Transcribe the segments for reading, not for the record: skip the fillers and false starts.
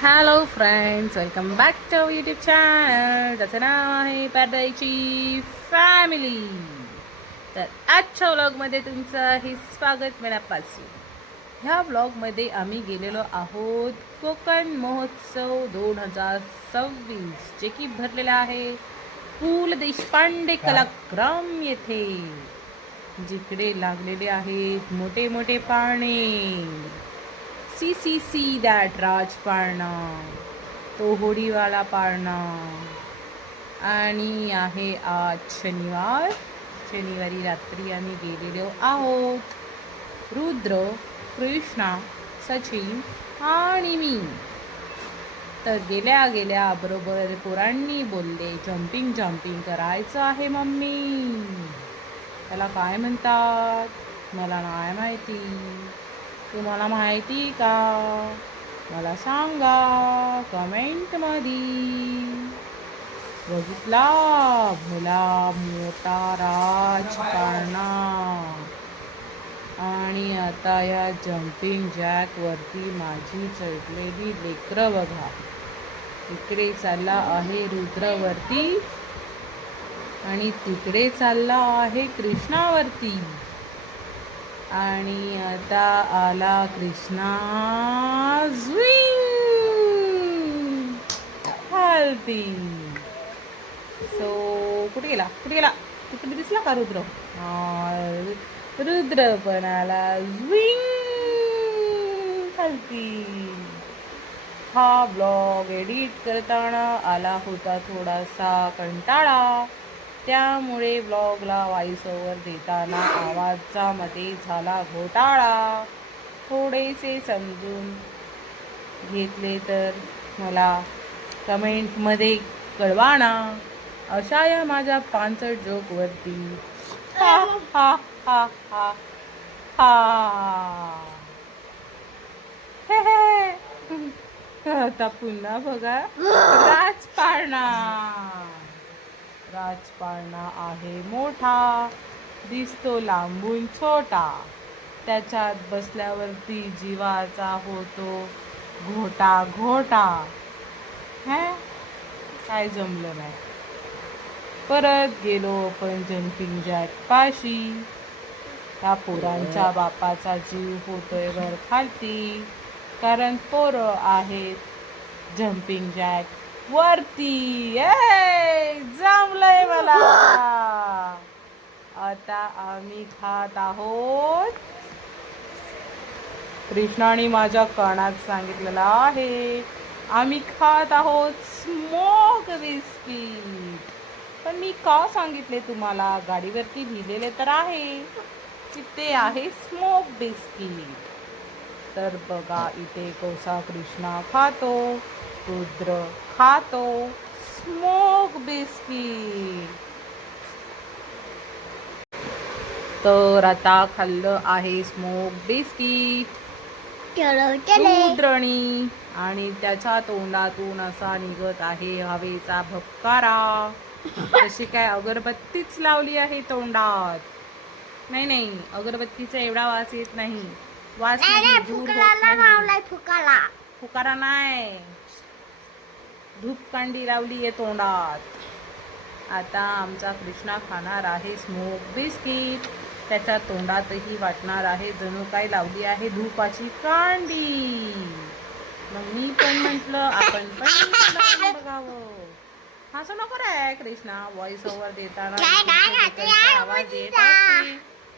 Hello friends, welcome back to YouTube channel ज्याचं नाव आहे पॅराडाईची फॅमिली. तर आजच्या व्लॉगमध्ये तुमचं स्वागत मनापासून. ह्या व्लॉगमध्ये आम्ही गेलेलो आहोत कोकण महोत्सव 2026, जे की भरलेला आहे पु ल देशपांडे कलाग्राम येथे, जिकडे लागलेले आहेत मोठे मोठे पाळणे. सी दॅट राज पाळणा, तो होडीवाला पाळणा. आणि आहे आज शनिवारी रात्री आम्ही गेलेलो आहोत, रुद्र, कृष्णा, सचिन आणि मी. तर गेल्या बरोबर पोरांनी बोलले जम्पिंग करायचं आहे मम्मी. त्याला काय म्हणतात मला नाही माहिती. तुम्हाला माहिती का? मला सांगा कमेंटमध्ये. बघितला भला मोठा राज पाळणा. आणि आता या जम्पिंग जॅक वरती माझी चढलेली लेकरं बघा. इकडे चालला आहे रुद्रवरती आणि तिकडे चालला आहे कृष्णावरती. आणि आता आला कृष्णा खालती. सो कुठे गेला तिकडे दिसला का रुद्र? रुद्र पण आला खालती. हा ब्लॉग एडिट करताना आला होता थोडासा कंटाळा, त्यामुळे ब्लॉगला व्हॉइस ओव्हर देताना आवाजामध्ये झाला घोटाळा. थोडेसे समजून घेतले तर मला कमेंटमध्ये कळवा ना. अशा या माझ्या पांचट जोकवरती हा हा हा हा हा हे हे. आता पुन्हा बघा राजपाळणा आहे मोठा, दिसतो लांबून छोटा. त्याच्यात बसल्यावरती जीवाचा होतो घोटा. हे काय जमलं नाही. परत गेलो आपण जम्पिंग जॅक पाशी. त्या पोरांच्या बापाचा जीव होतोय वर खालती, कारण पोरं आहेत जम्पिंग जॅक वरती. जमलंय मला. आता आम्ही खात आहोत, कृष्णाने माझ्या कानात सांगितलेलं आहे, आम्ही खात आहोत स्मोक बिस्किट. पण मी का सांगितले तुम्हाला? गाडीवरती लिहिलेले तर आहे तिथे आहे स्मोक बिस्किट. तर बघा इथे कसा कृष्णा खातो, रुद्र खातो स्मोक बिस्किट. तर आता खाल्लं आहे स्मोक बिस्किट रुद्रणी, आणि त्याच्या तोंडातून असा निघत आहे हवेचा भपकारा. तशी काय अगरबत्तीच लावली आहे तोंडात? नाही, अगरबत्तीचा एवढा वास येत नाही. वास नाही, दूर होत नाही. फुकारा नाही, धूपकांडी लावली आहे तोंडात. आता आमचा कृष्णा खाणार आहे स्मोक बिस्किट. त्याच्या तोंडातही वाटणार आहे जणू काय लावली आहे धूपाची कांडी. मग मी पण म्हटलं आपण पण बघावं. असं नको रे कृष्णा, व्हॉइस ओव्हर देताना आवाज येत असतील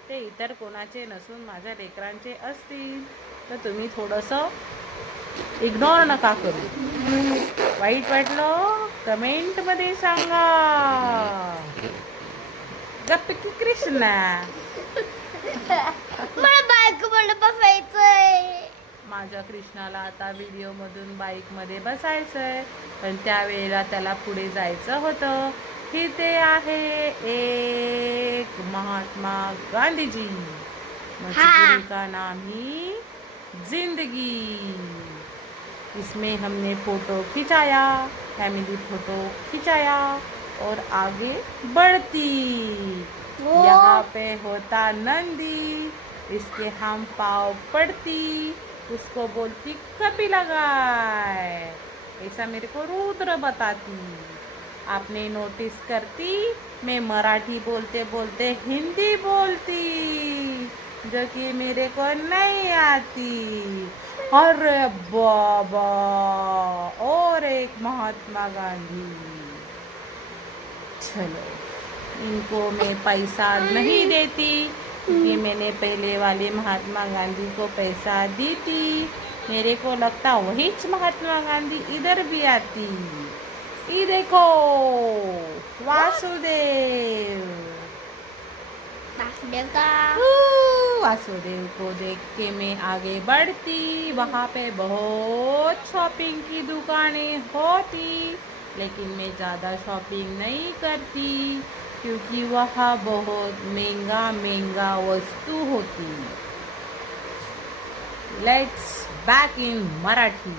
ते इतर कोणाचे नसून माझ्या लेकरांचे असतील, तर तुम्ही थोडंसं इग्नोर नका करू. वाईट वाटलं कमेंट मध्ये सांगा. गप्प की कृष्णा. माझ्या कृष्णाला आता व्हिडिओ मधून बाईक मध्ये बसायचंय, पण त्यावेळेला त्याला पुढे जायचं होतं. इथे आहे एक महात्मा गांधीजी, गुरु का नाम ही जिंदगी. इसमें हमने फोटो खिंचाया, फैमिली फोटो खिंचाया और आगे बढ़ती. यहाँ पे होता नंदी, इसके हम पाँव पड़ती, उसको बोलती कपिला गाय. ऐसा मेरे को रुद्र बताती। आपने नोटिस करती मैं मराठी बोलते बोलते हिंदी बोलती, जो कि मेरे को नहीं आती। अरे बाबा, और एक महात्मा गांधी। चलो, इनको मैं पैसा नहीं देती क्योंकि मैंने पहले वाले महात्मा गांधी को पैसा दी थी। मेरे को लगता वही महात्मा गांधी इधर भी आती। ये देखो वासुदेव। वासुदेव को देख के मैं आगे बढ़ती। वहाँ पे बहुत शॉपिंग की दुकानें होती, लेकिन मैं ज़्यादा शॉपिंग नहीं करती क्योंकि वहाँ बहुत महंगा महंगा वस्तू होती। Let's back in Marathi.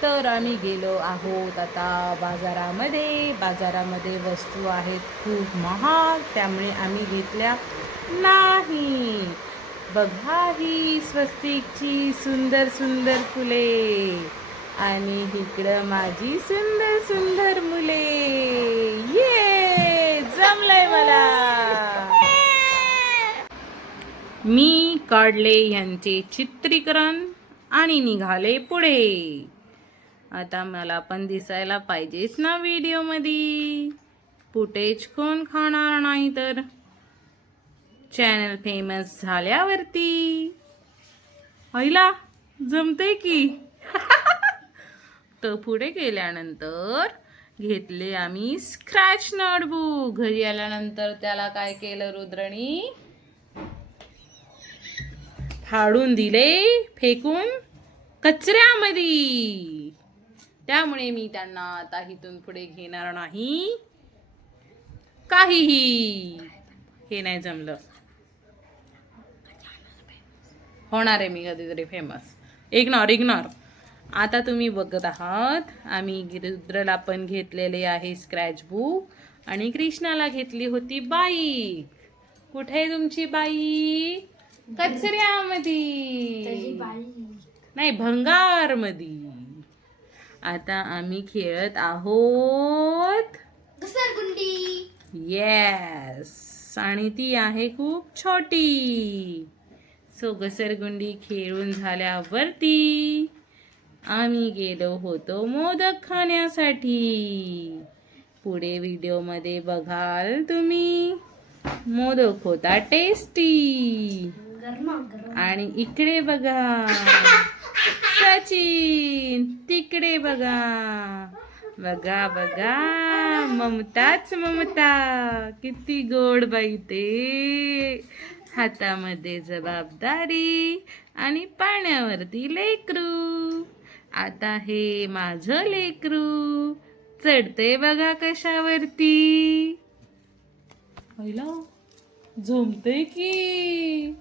तर आम्ही गेलो आहोत आता बाजारामध्ये। बाजारामध्ये वस्तू आहेत खूप महाग, त्यामुळे आम्ही घेतल्या नाही। बघा ही स्वस्तिकची सुंदर सुंदर फुले आणि इकडं माझी सुंदर सुंदर मुले। ये जमलंय मला। मी काढले यांचे चित्रीकरण आणि निघाले पुढे। आता मला पण दिसायला पाहिजेच ना व्हिडिओमध्ये। फुटेज कोण खाणार नाही तर चॅनल फेमस झाल्यावरती। आईला जमतंय की। तर पुढे गेल्यानंतर घेतले आम्ही स्क्रॅच नोटबुक। घरी आल्यानंतर त्याला काय केलं रुद्रनी, फाडून दिले फेकून कचऱ्यामध्ये। त्यामुळे मी त्यांना आता इथून पुढे घेणार नाही काहीही। हे नाही जमलं, होणार आहे मी कधीतरी फेमस। Ignore ignore. आता तुम्ही बघत आहात आम्ही रुद्रला पण घेतलेले आहे स्क्रॅच बुक आणि कृष्णाला घेतली होती बाईक। कुठे आहे तुमची बाईक? कचऱ्यामध्ये नाही, भंगारमध्ये। आता आम्ही खेळत आहोत घसरगुंडी। येस, आणि ती आहे खूप छोटी। सो घसरगुंडी खेळून झाल्यावरती आम्ही गेलो होतो मोदक खाण्यासाठी। पुढे व्हिडिओमध्ये बघाल तुम्ही। मोदक होता टेस्टी। आणि इकडे बघा सचिन, तिकडे बघा, बघा बघा ममताच ममता। किती गोड बाई ते। हातामध्ये जबाबदारी आणि पाण्यावरती लेकरू। आता हे माझं लेकरू चढते बघा कशावरती। पहिला झोमतय की।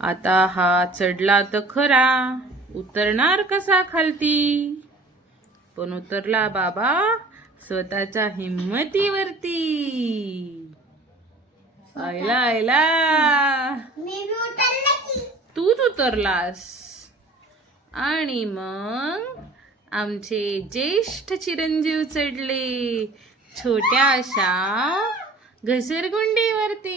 आता हा चढला तर खरा, उतरणार कसा खालती? पण उतरला बाबा स्वतःच्या हिम्मतीवरती। आयला आयला, तूच उतरलास। आणि मग आमचे ज्येष्ठ चिरंजीव चढले छोट्याशा घसरगुंडीवरती,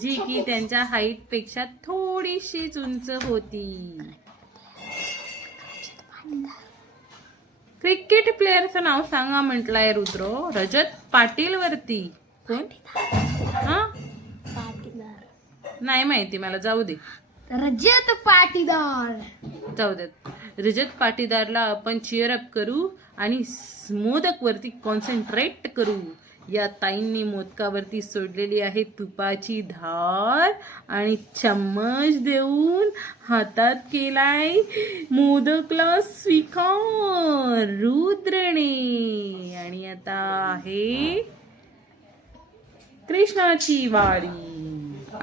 जी की त्यांच्या हाईट पेक्षा थोडीशीच उंच होती। क्रिकेट प्लेअरचं नाव सांगा म्हटलंय रुद्र। रजत पाटील वरती। कोण? हा, नाही माहिती मला, जाऊ दे। रजत पाटीदार, जाऊ देत। रजत पाटीदारला आपण चीअरअप करू आणि मोदक वरती कॉन्सन्ट्रेट करू। या ताईंनी मोदकावरती सोडलेली आहे तुपाची धार आणि चम्मच देऊन हातात केलाय मोदकला स्वीकार रुद्रने। आणि आता आहे कृष्णाची वारी।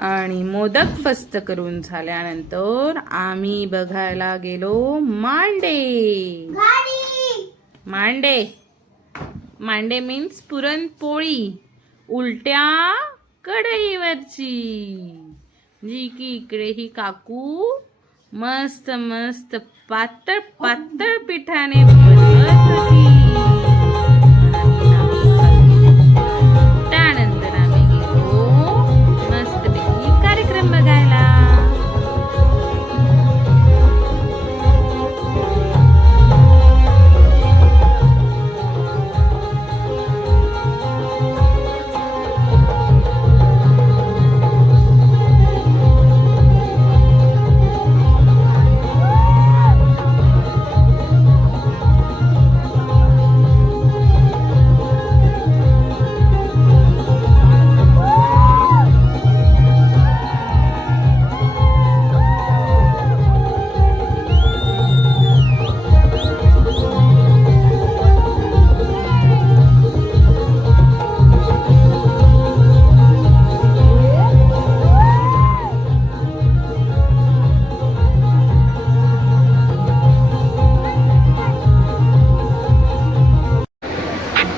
आणि मोदक फस्त करून झाल्यानंतर आम्ही बघायला गेलो मांडे। मांडे मांडे मीन्स पुरणपोळी उलट्या कढईवरची, जी की इकडे ही काकू मस्त मस्त पातळ पातळ पिठाने बनवत होती. त्यानंतर आम्ही गेलो मस्तपैकी कार्यक्रम बघायला.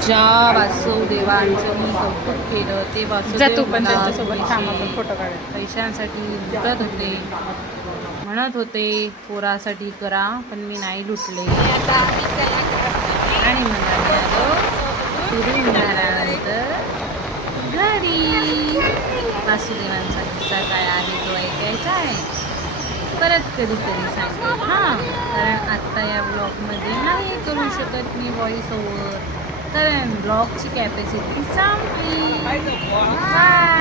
ज्या वासुदेवांचं मी कौतुक केलं ते वासुदेव मला फोटो काढ. पैशांसाठी लुटत होते, म्हणत होते पोरासाठी करा, पण मी नाही लुटले आणि मला मिळालं फिरून झाल्यानंतर घरी. वासुदेवांचा किस्सा काय आहे तो ऐकायचा आहे परत कधीतरी सांगेल हां, कारण आत्ता या ब्लॉगमध्ये नाही करू शकत मी व्हॉइस ओव्हर, कारण ब्लॉगची कॅपॅसिटी संपली. बाय.